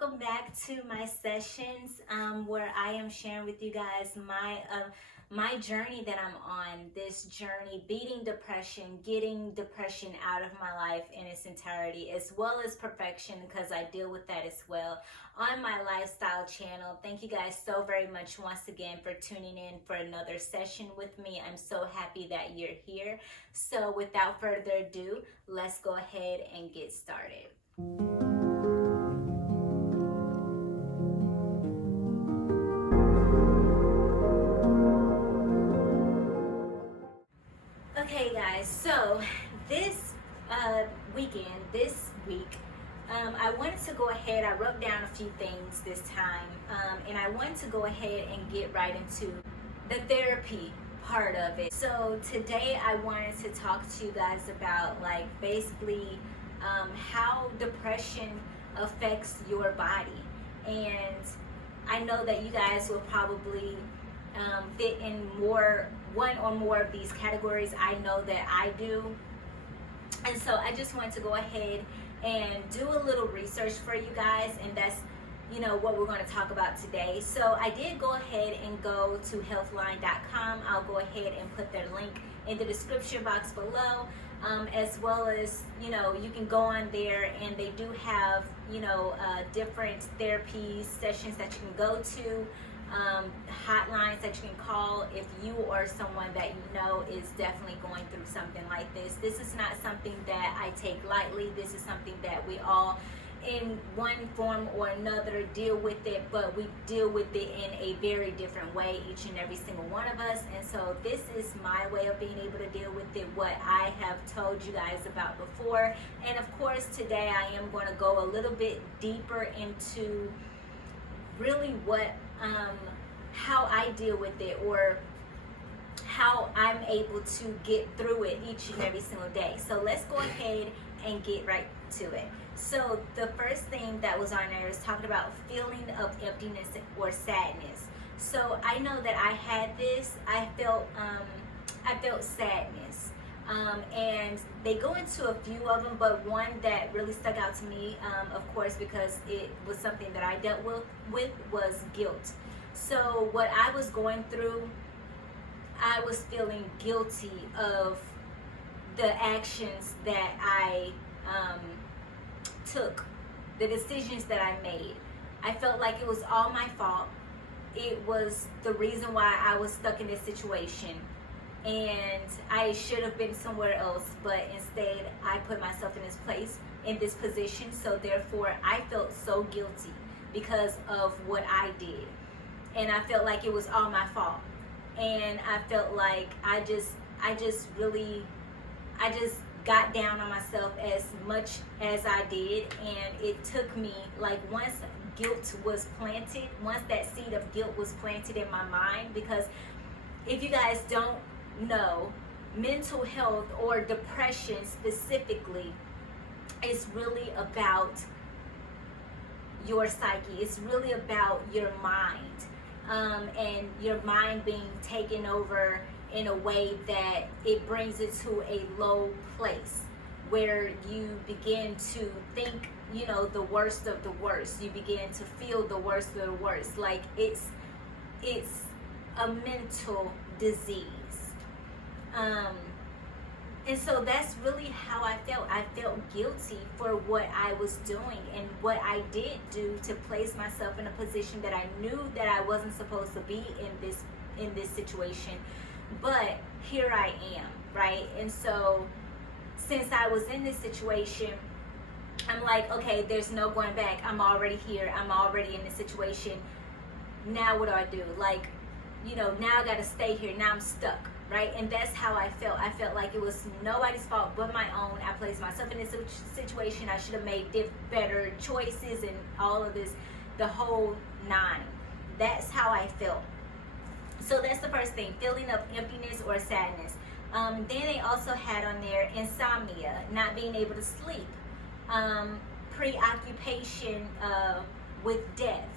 welcome back to my sessions where I am sharing with you guys my journey that I'm on. This journey, beating depression, getting depression out of my life in its entirety, as well as perfection, because I deal with that as well on my lifestyle channel. Thank you guys so very much once again for tuning in for another session with me. I'm so happy that you're here. So without further ado, let's go ahead and get started. Okay guys, so this week, I wanted to go ahead, I wrote down a few things this time, and I wanted to go ahead and get right into the therapy part of it. So today I wanted to talk to you guys about basically how depression affects your body. And I know that you guys will probably fit in one or more of these categories. I know that I do. And so I just wanted to go ahead and do a little research for you guys, and that's what we're going to talk about today. So I did go ahead and go to healthline.com. I'll go ahead and put their link in the description box below, as well as you can go on there, and they do have different therapy sessions that you can go to, hotlines that you can call if you or someone that you know is definitely going through something like this. This is not something that I take lightly. This is something that we all in one form or another deal with it, but we deal with it in a very different way, each and every single one of us. And so this is my way of being able to deal with it, what I have told you guys about before. And of course today I am going to go a little bit deeper into really how I deal with it, or how I'm able to get through it each and every single day. So let's go ahead and get right to it. So the first thing that was on there is talking about feeling of emptiness or sadness. So I know that I had this. I felt sadness. And they go into a few of them, but one that really stuck out to me, of course, because it was something that I dealt with was guilt. So what I was going through, I was feeling guilty of the actions that I took, the decisions that I made. I felt like it was all my fault. It was the reason why I was stuck in this situation, and I should have been somewhere else, but instead I put myself in this place, in this position. So therefore I felt so guilty because of what I did, and I felt like it was all my fault. And I felt like I just got down on myself as much as I did. And it took me, once guilt was planted, once that seed of guilt was planted in my mind, because if you guys don't know, mental health or depression specifically is really about your psyche. It's really about your mind, and your mind being taken over in a way that it brings it to a low place where you begin to think the worst of the worst. You begin to feel the worst of the worst. Like it's a mental disease. And so that's really how I felt. I felt guilty for what I was doing and what I did do to place myself in a position that I knew that I wasn't supposed to be in this situation. But here I am, right? And so since I was in this situation, I'm like, okay, there's no going back. I'm already here. I'm already in this situation. Now what do? Now I got to stay here. Now I'm stuck. Right? And that's how I felt. I felt like it was nobody's fault but my own. I placed myself in this situation. I should have made better choices and all of this, the whole nine. That's how I felt. So that's the first thing, feeling of emptiness or sadness. Then they also had on there insomnia, not being able to sleep, preoccupation with death.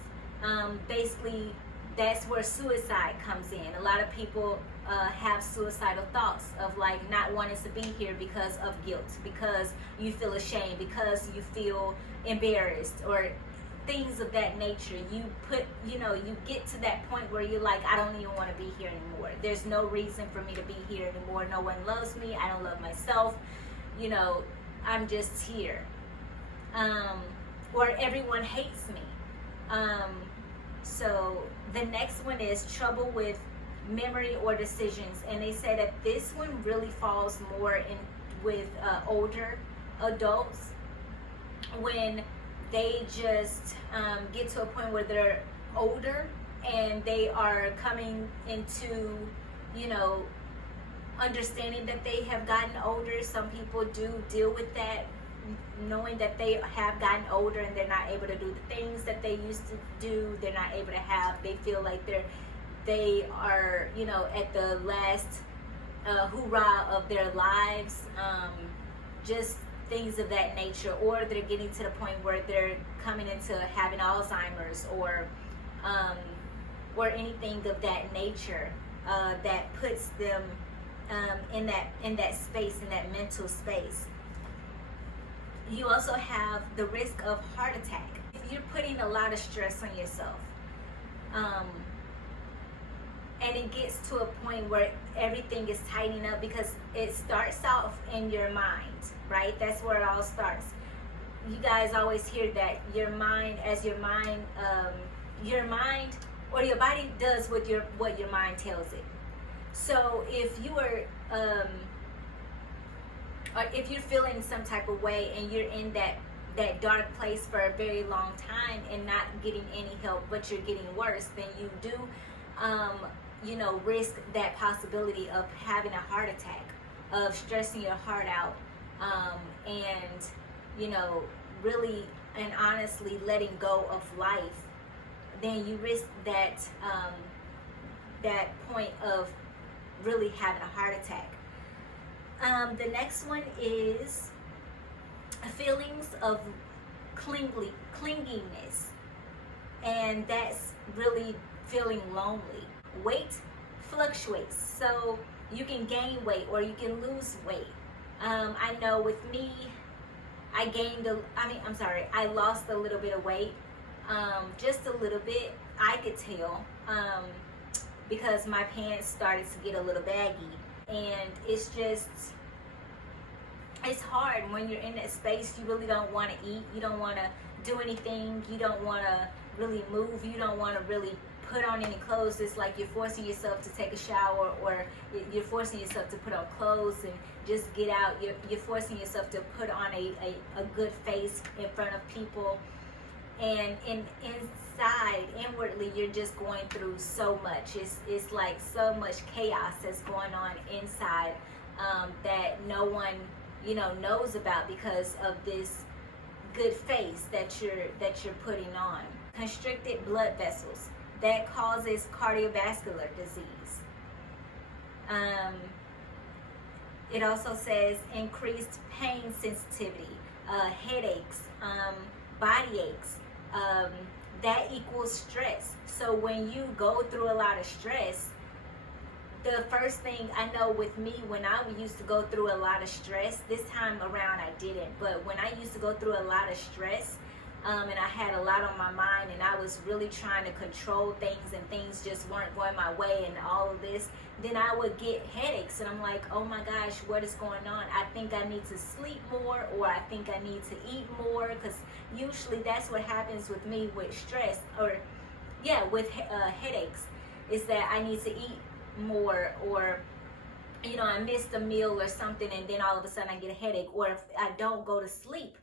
Basically, that's where suicide comes in. A lot of people have suicidal thoughts of not wanting to be here because of guilt, because you feel ashamed, because you feel embarrassed, or things of that nature. You get to that point where you're like, I don't even want to be here anymore. There's no reason for me to be here anymore. No one loves me. I don't love myself. I'm just here. Or everyone hates me. So the next one is trouble with memory or decisions, and they say that this one really falls more in with older adults, when they just get to a point where they're older and they are coming into understanding that they have gotten older. Some people do deal with that, knowing that they have gotten older and they're not able to do the things that they used to do. They're not able to have, they feel like they are at the last hoorah of their lives, just things of that nature. Or they're getting to the point where they're coming into having Alzheimer's or anything of that nature that puts them in that space, in that mental space. You also have the risk of heart attack. If you're putting a lot of stress on yourself, and it gets to a point where everything is tightening up, because it starts off in your mind, right? That's where it all starts. You guys always hear that your mind or your body does what your mind tells it. So if you are or if you're feeling some type of way and you're in that dark place for a very long time and not getting any help, but you're getting worse, then you do risk that possibility of having a heart attack, of stressing your heart out, and really and honestly letting go of life. Then you risk that point of really having a heart attack. The next one is feelings of clinginess, and that's really feeling lonely. Weight fluctuates, so you can gain weight or you can lose weight. I know with me, I lost a little bit of weight, just a little bit. I could tell, because my pants started to get a little baggy, and it's hard when you're in that space. You really don't want to eat, you don't want to do anything, you don't want to really move, you don't want to really put on any clothes. It's like you're forcing yourself to take a shower, or you're forcing yourself to put on clothes and just get out. You're forcing yourself to put on a good face in front of people, and inside, inwardly, you're just going through so much. It's like so much chaos that's going on inside, that no one knows about, because of this good face that you're putting on. Constricted blood vessels, that causes cardiovascular disease. It also says increased pain sensitivity, headaches, body aches. That equals stress. So when you go through a lot of stress, the first thing I know with me, when I used to go through a lot of stress, this time around I didn't, but when I used to go through a lot of stress, and I had a lot on my mind, and I was really trying to control things, and things just weren't going my way, and all of this, then I would get headaches, and I'm like, oh my gosh, what is going on? I think I need to sleep more, or I think I need to eat more, because usually that's what happens with me with stress, or with headaches, is that I need to eat more, or I missed a meal or something, and then all of a sudden I get a headache, or if I don't go to sleep,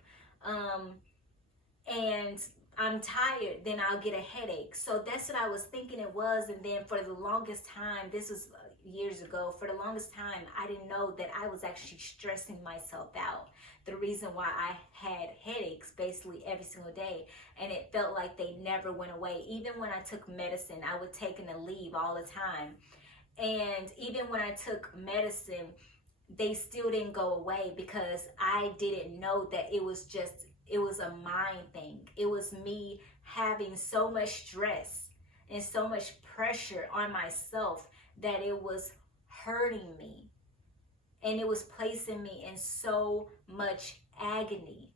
and I'm tired, then I'll get a headache. So that's what I was thinking it was. And then for the longest time, this was years ago, for the longest time, I didn't know that I was actually stressing myself out. The reason why I had headaches basically every single day, and it felt like they never went away. Even when I took medicine, I would take a leave all the time. And even when I took medicine, they still didn't go away, because I didn't know that it was a mind thing. It was me having so much stress and so much pressure on myself that it was hurting me, and it was placing me in so much agony.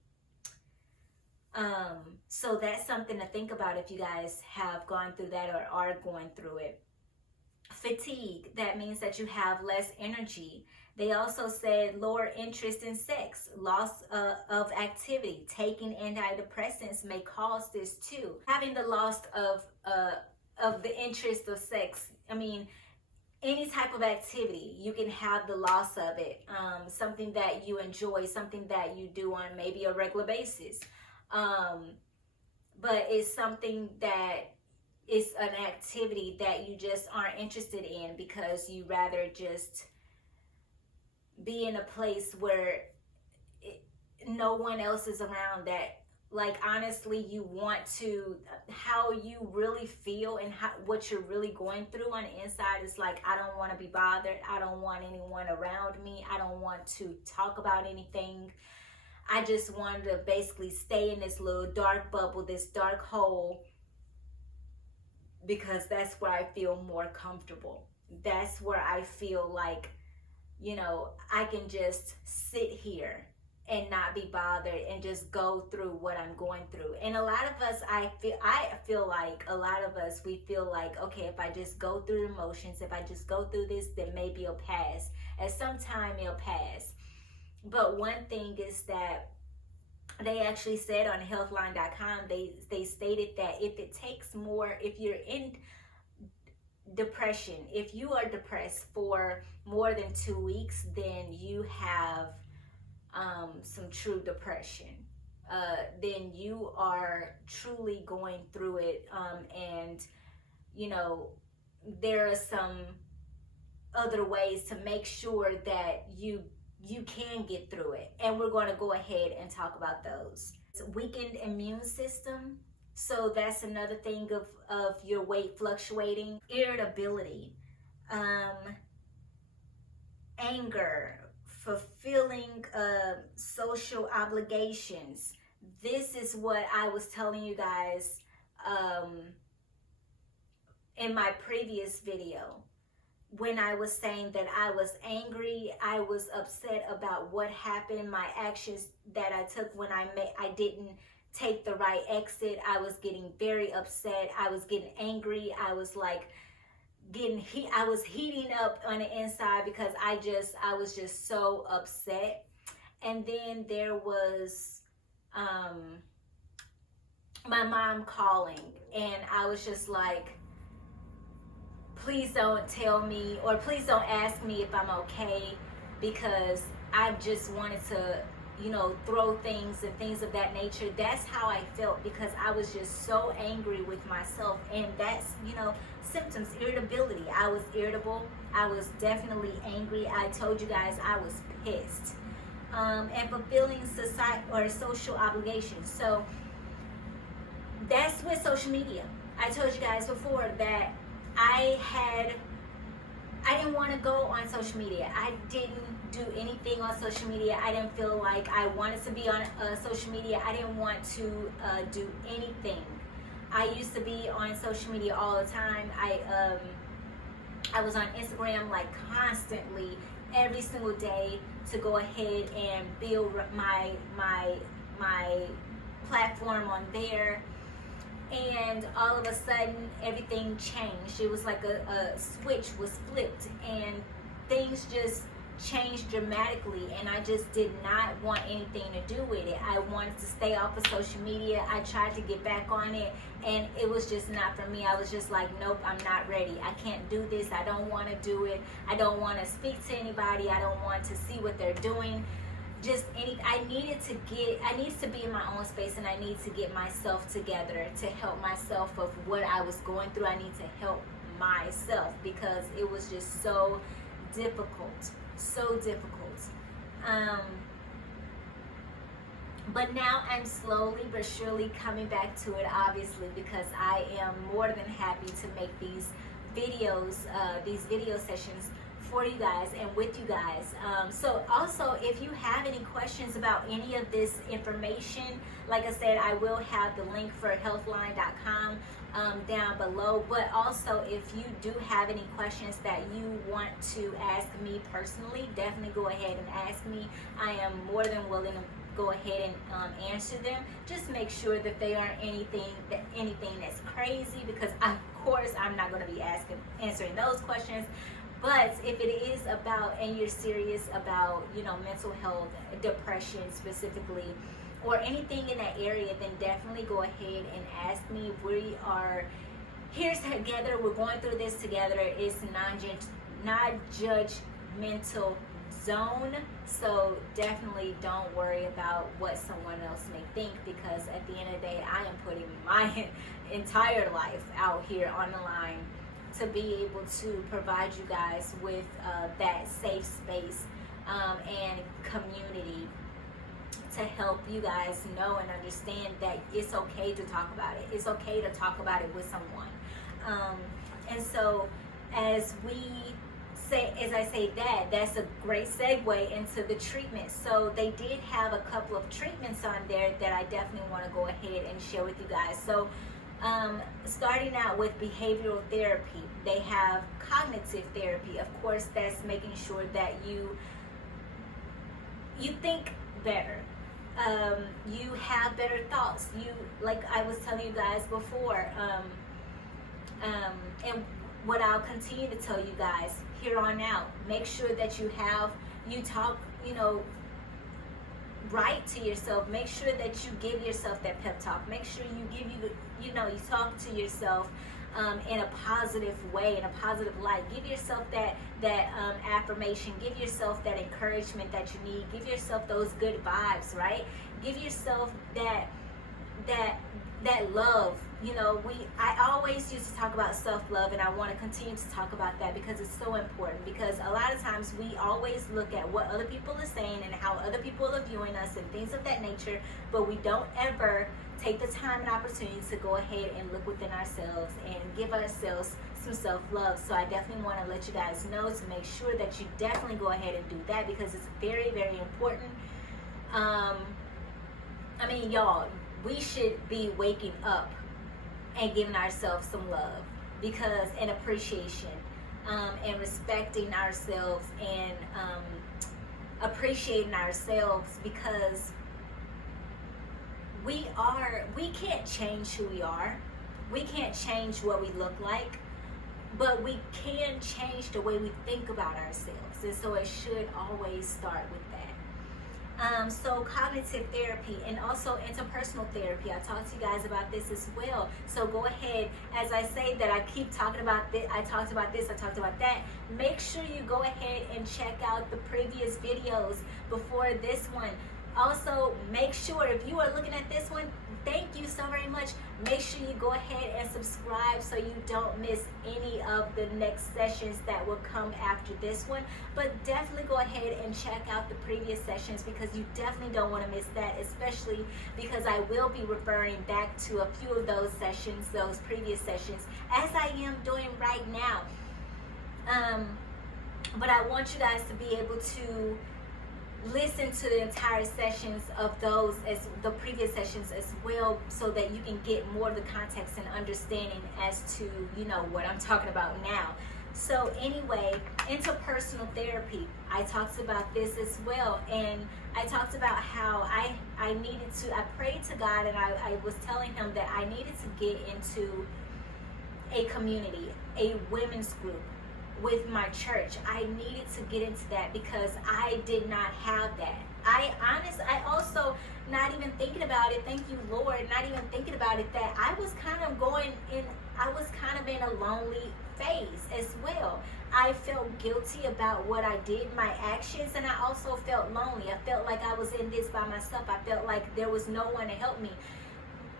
So that's something to think about if you guys have gone through that or are going through it. Fatigue, that means that you have less energy. They also said lower interest in sex, loss of activity. Taking antidepressants may cause this too. Having the loss of the interest of sex. I mean, any type of activity, you can have the loss of it. Something that you enjoy, something that you do on maybe a regular basis. But it's something that is an activity that you just aren't interested in because you rather just be in a place where no one else is around, that like honestly you want to, how you really feel and what you're really going through on the inside is like, I don't want to be bothered, I don't want anyone around me, I don't want to talk about anything, I just want to basically stay in this little dark bubble, this dark hole, because that's where I feel more comfortable. That's where I feel like, you know, I can just sit here and not be bothered and just go through what I'm going through. And a lot of us, I feel like a lot of us, we feel like, okay, if I just go through the motions, if I just go through this, then maybe it'll pass. At some time it'll pass. But one thing is that they actually said on healthline.com, they stated that if it takes more, if you're in depression, if you are depressed for more than 2 weeks, then you have some true depression. Then you are truly going through it. And, you know, there are some other ways to make sure that you can get through it, and we're going to go ahead and talk about those. It's weakened immune system, so that's another thing of your weight fluctuating. Irritability, anger, fulfilling social obligations. This is what I was telling you guys in my previous video. When I was saying that I was angry, I was upset about what happened, my actions that I took when I didn't take the right exit. I was getting very upset. I was getting angry. I was like I was heating up on the inside because I was just so upset. And then there was my mom calling, and I was just like, please don't tell me, or please don't ask me if I'm okay, because I just wanted to, you know, throw things and things of that nature. That's how I felt, because I was just so angry with myself. And that's, you know, symptoms, irritability. I was irritable. I was definitely angry. I told you guys I was pissed. And fulfilling society or social obligations. So that's with social media. I told you guys before that I didn't want to go on social media. I didn't do anything on social media. I didn't feel like I wanted to be on social media. I didn't want to do anything. I used to be on social media all the time. I was on Instagram like constantly, every single day, to go ahead and build my platform on there. And all of a sudden everything changed. It was like a switch was flipped, and things just changed dramatically, and I just did not want anything to do with it. I wanted to stay off of social media. I tried to get back on it, and it was just not for me. I was just like, nope, I'm not ready. I can't do this. I don't want to do it. I don't want to speak to anybody. I don't want to see what they're doing. I needed to be in my own space, and I need to get myself together to help myself of what I was going through. I need to help myself because it was just so difficult. But now I'm slowly but surely coming back to it, obviously, because I am more than happy to make these videos, these video sessions for you guys and with you guys. So also, if you have any questions about any of this information, like I said, I will have the link for healthline.com down below. But also, if you do have any questions that you want to ask me personally, definitely go ahead and ask me. I am more than willing to go ahead and answer them. Just make sure that they aren't anything that's crazy, because of course I'm not going to be answering those questions. But if it is about, and you're serious about, mental health, depression specifically, or anything in that area, then definitely go ahead and ask me. We are here together. We're going through this together. It's non-judgmental zone. So definitely don't worry about what someone else may think, because at the end of the day, I am putting my entire life out here on the line to be able to provide you guys with that safe space and community, to help you guys know and understand that it's okay to talk about it. It's okay to talk about it with someone. And so as I say that's a great segue into the treatment. So they did have a couple of treatments on there that I definitely want to go ahead and share with you guys. So starting out with behavioral therapy, they have cognitive therapy. Of course, that's making sure that you think better. You have better thoughts. You, like I was telling you guys before, and what I'll continue to tell you guys here on out, make sure that you talk, right to yourself. Make sure that you give yourself that pep talk. Make sure you talk to yourself in a positive way, in a positive light. Give yourself that affirmation. Give yourself that encouragement that you need. Give yourself those good vibes, right? Give yourself that love. I always used to talk about self-love, and I want to continue to talk about that because it's so important. Because a lot of times we always look at what other people are saying and how other people are viewing us and things of that nature, but we don't ever take the time and opportunity to go ahead and look within ourselves and give ourselves some self-love. So I definitely want to let you guys know to make sure that you definitely go ahead and do that, because it's very, very important. Y'all, we should be waking up and giving ourselves some love, because and appreciation, and respecting ourselves, and appreciating ourselves, because we can't change who we are. We can't change what we look like, but we can change the way we think about ourselves. And so it should always start with that. So cognitive therapy and also interpersonal therapy. I talked to you guys about this as well. So go ahead, as I say that I keep talking about this, I talked about this, I talked about that. Make sure you go ahead and check out the previous videos before this one. Also, make sure, if you are looking at this one, thank you so very much. Make sure you go ahead and subscribe so you don't miss any of the next sessions that will come after this one. But definitely go ahead and check out the previous sessions, because you definitely don't want to miss that, especially because I will be referring back to a few of those sessions, those previous sessions, as I am doing right now. But I want you guys to be able to listen to the entire sessions of those, as the previous sessions as well, so that you can get more of the context and understanding as to what I'm talking about now. So anyway, interpersonal therapy, I talked about this as well, and I talked about how I needed to, I prayed to God, and I was telling him that I needed to get into a community, a women's group with my church. I needed to get into that because I did not have that. I also, not even thinking about it, thank you Lord, not even thinking about it, that I was kind of in a lonely phase as well. I felt guilty about what I did, my actions, and I also felt lonely. I felt like I was in this by myself. I felt like there was no one to help me.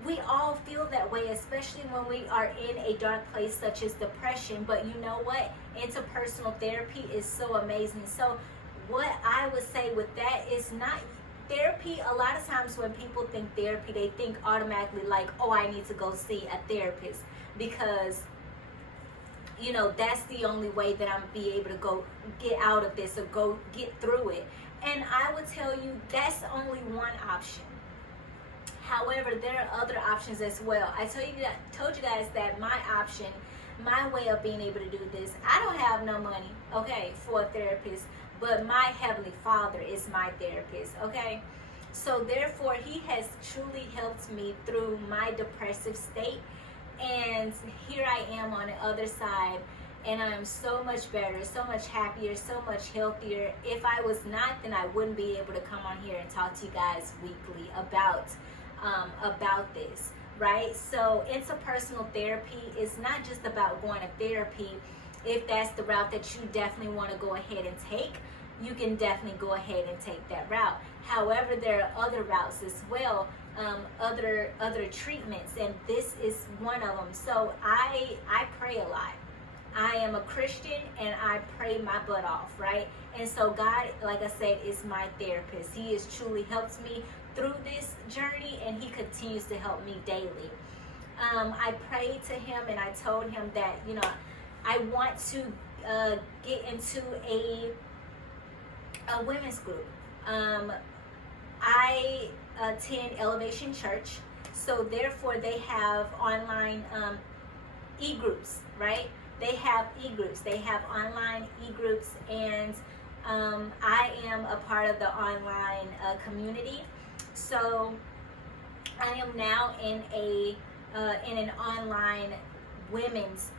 We all feel that way, especially when we are in a dark place such as depression. But you know what? Interpersonal therapy is so amazing. So what I would say with that is, not therapy. A lot of times when people think therapy, they think automatically like, oh, I need to go see a therapist, because that's the only way that I'm be able to go get out of this or go get through it. And I would tell you that's only one option. However, there are other options as well. I told you guys that my option, my way of being able to do this, I don't have no money, okay, for a therapist, but my Heavenly Father is my therapist, okay? So therefore, he has truly helped me through my depressive state. And here I am on the other side, and I'm so much better, so much happier, so much healthier. If I was not, then I wouldn't be able to come on here and talk to you guys weekly about this, right? So interpersonal therapy is not just about going to therapy. If that's the route that you definitely want to go ahead and take, you can definitely go ahead and take that route. However, there are other routes as well, other treatments, and this is one of them. So I pray a lot. I am a Christian and I pray my butt off, right? And so God, like I said, is my therapist. He has truly helped me through this journey, and he continues to help me daily. I prayed to him and I told him that, I want to get into a women's group. I attend Elevation Church, so therefore they have online e-groups, right? They have e-groups. They have online e-groups, and I am a part of the online community. So I am now in an online women's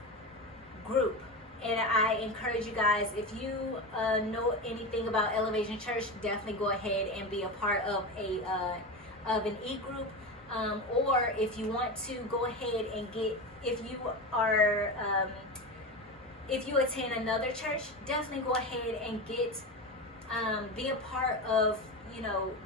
group. And I encourage you guys, if you know anything about Elevation Church, definitely go ahead and be a part of an e-group. Or if you want to go ahead and if you attend another church, definitely go ahead and be a part of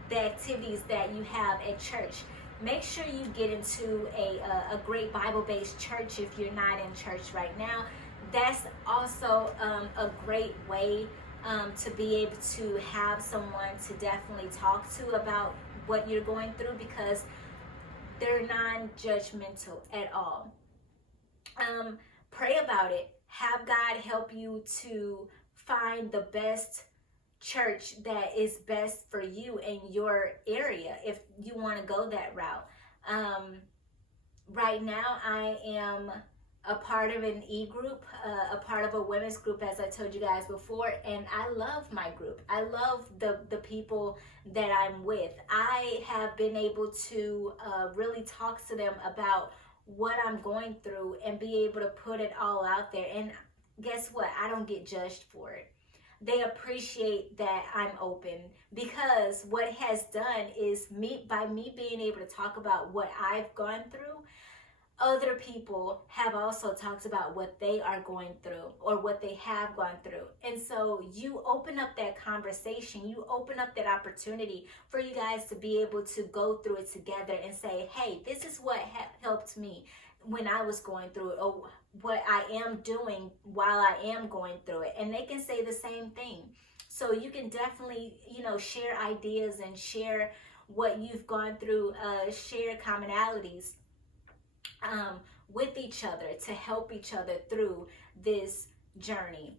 the activities that you have at church. Make sure you get into a great Bible-based church if you're not in church right now. That's also a great way to be able to have someone to definitely talk to about what you're going through, because they're non-judgmental at all. Pray about it. Have God help you to find the best church that is best for you in your area if you want to go that route. Right now I am a part of an e-group, a part of a women's group, as I told you guys before, and I love my group. I love the people that I'm with. I have been able to really talk to them about what I'm going through and be able to put it all out there. And guess what? I don't get judged for it. They appreciate that I'm open, because what it has done is by me being able to talk about what I've gone through, other people have also talked about what they are going through or what they have gone through. And so you open up that conversation, you open up that opportunity for you guys to be able to go through it together and say, hey, this is what helped me when I was going through it, or what I am doing while I am going through it. And they can say the same thing. So you can definitely, share ideas and share what you've gone through, share commonalities with each other to help each other through this journey.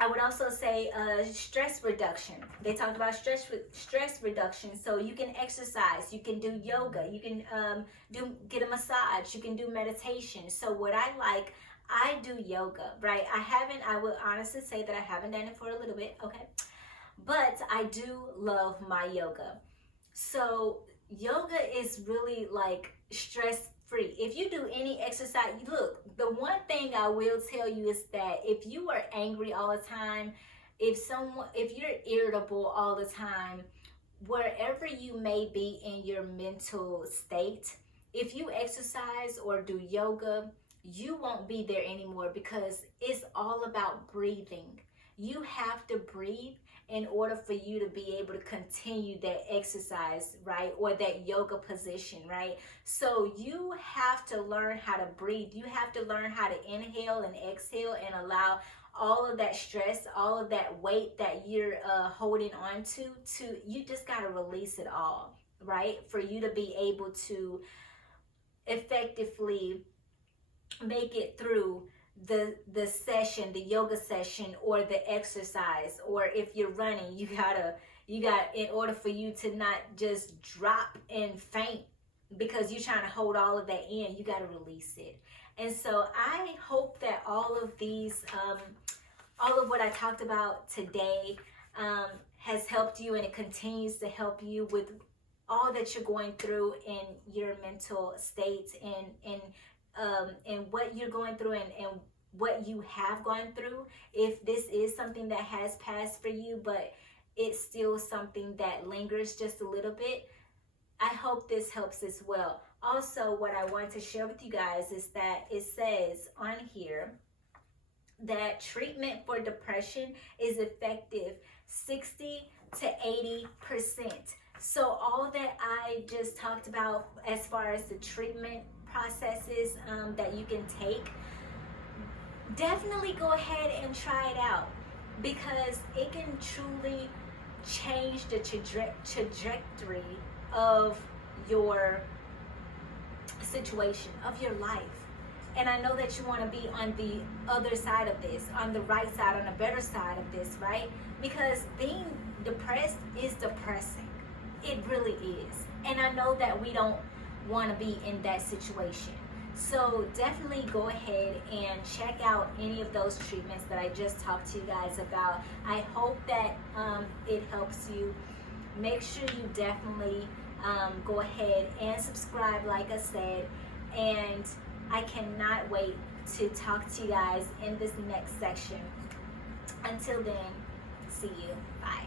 I would also say stress reduction. They talked about stress reduction. So you can exercise, you can do yoga, you can get a massage, you can do meditation. So what I do yoga, right? I will honestly say that I haven't done it for a little bit, okay? But I do love my yoga. So yoga is really like stress-free. If you do any exercise, look, the one thing I will tell you is that if you are angry all the time, if you're irritable all the time, wherever you may be in your mental state, if you exercise or do yoga, you won't be there anymore, because it's all about breathing. You have to breathe in order for you to be able to continue that exercise, right? Or that yoga position, right? So you have to learn how to breathe. You have to learn how to inhale and exhale and allow all of that stress, all of that weight that you're holding on to, you just got to release it all, right? For you to be able to effectively make it through the session, the yoga session, or the exercise. Or if you're running, you got in order for you to not just drop and faint because you're trying to hold all of that in, you got to release it. And so I hope that all of these all of what I talked about today has helped you, and it continues to help you with all that you're going through in your mental states, and what you're going through, and what you have gone through. If this is something that has passed for you, but it's still something that lingers just a little bit, I hope this helps as well. Also, what I want to share with you guys is that it says on here that treatment for depression is effective 60 to 80%. So all that I just talked about as far as the treatment processes that you can take, definitely go ahead and try it out, because it can truly change the trajectory of your situation, of your life. And I know that you want to be on the other side of this, on the right side, on the better side of this, right? Because being depressed is depressing. It really is. And I know that we don't want to be in that situation. So definitely go ahead and check out any of those treatments that I just talked to you guys about. I hope that it helps you. Make sure you definitely go ahead and subscribe, like I said. And I cannot wait to talk to you guys in this next section. Until then, see you. Bye.